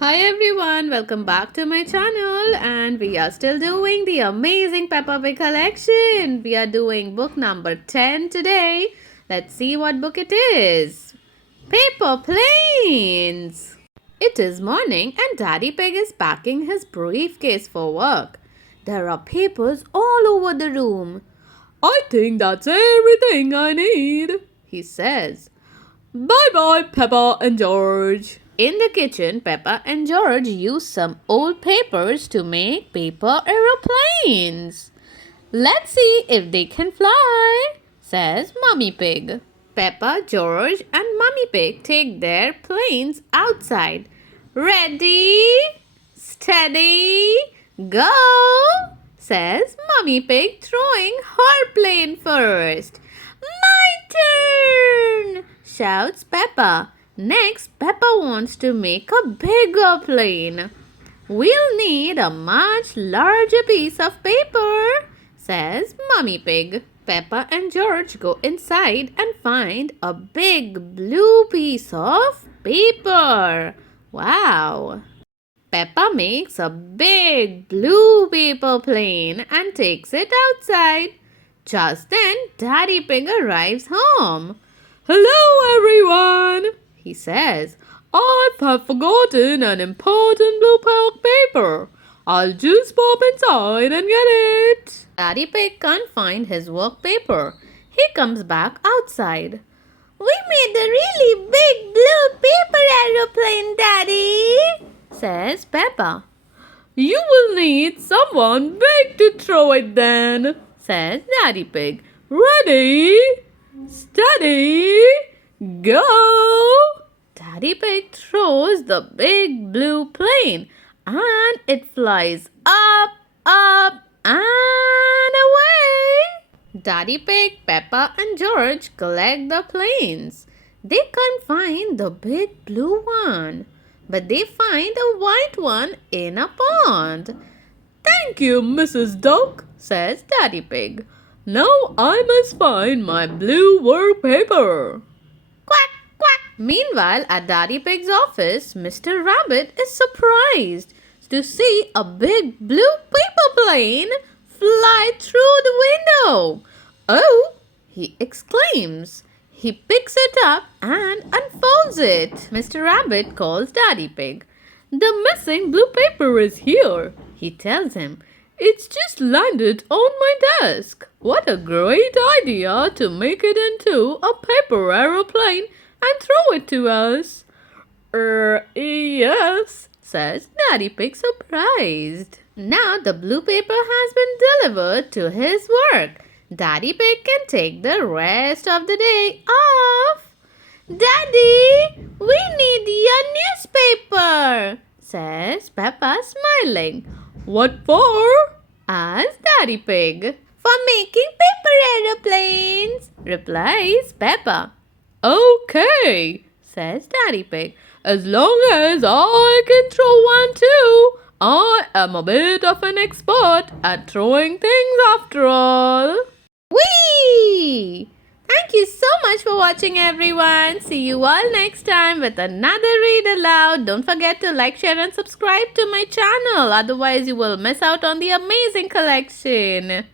Hi everyone, welcome back to my channel and we are still doing the amazing Peppa Pig collection. We are doing book number 10 today. Let's see what book it is. Paper Planes. It is morning and Daddy Pig is packing his briefcase for work. There are papers all over the room. I think that's everything I need, he says. Bye-bye, Peppa and George. In the kitchen, Peppa and George use some old papers to make paper aeroplanes. Let's see if they can fly, says Mummy Pig. Peppa, George, and Mummy Pig take their planes outside. Ready, steady, go, says Mummy Pig, throwing her plane first. My turn, shouts Peppa. Next, Peppa wants to make a bigger plane. We'll need a much larger piece of paper, says Mummy Pig. Peppa and George go inside and find a big blue piece of paper. Wow! Peppa makes a big blue paper plane and takes it outside. Just then, Daddy Pig arrives home. Hello, everyone, he says. I have forgotten an important blue paper. I'll just pop inside and get it. Daddy Pig can't find his work paper. He comes back outside. We made a really big blue paper aeroplane, Daddy, says Peppa. You will need someone big to throw it then, says Daddy Pig. Ready, steady, go! Daddy Pig throws the big blue plane and it flies up, up, and away. Daddy Pig, Peppa, and George collect the planes. They can't find the big blue one, but they find a white one in a pond. Thank you, Mrs. Duck, says Daddy Pig. Now I must find my blue work paper. Quack, quack. Meanwhile, at Daddy Pig's office, Mr. Rabbit is surprised to see a big blue paper plane fly through the window. Oh, he exclaims. He picks it up and unfolds it. Mr. Rabbit calls Daddy Pig. The missing blue paper is here, he tells him. It's just landed on my desk. What a great idea to make it into a paper aeroplane and throw it to us. Yes, says Daddy Pig, surprised. Now the blue paper has been delivered to his work. Daddy Pig can take the rest of the day off. Daddy, we need your newspaper, says Peppa, smiling. What for? Asks Daddy Pig. For making paper aeroplanes, replies Peppa. Okay, says Daddy Pig. As long as I can throw one too. I am a bit of an expert at throwing things after all. Whee! Thank you so much for watching, everyone. See you all next time with another read aloud. Don't forget to like, share and subscribe to my channel. Otherwise, you will miss out on the amazing collection.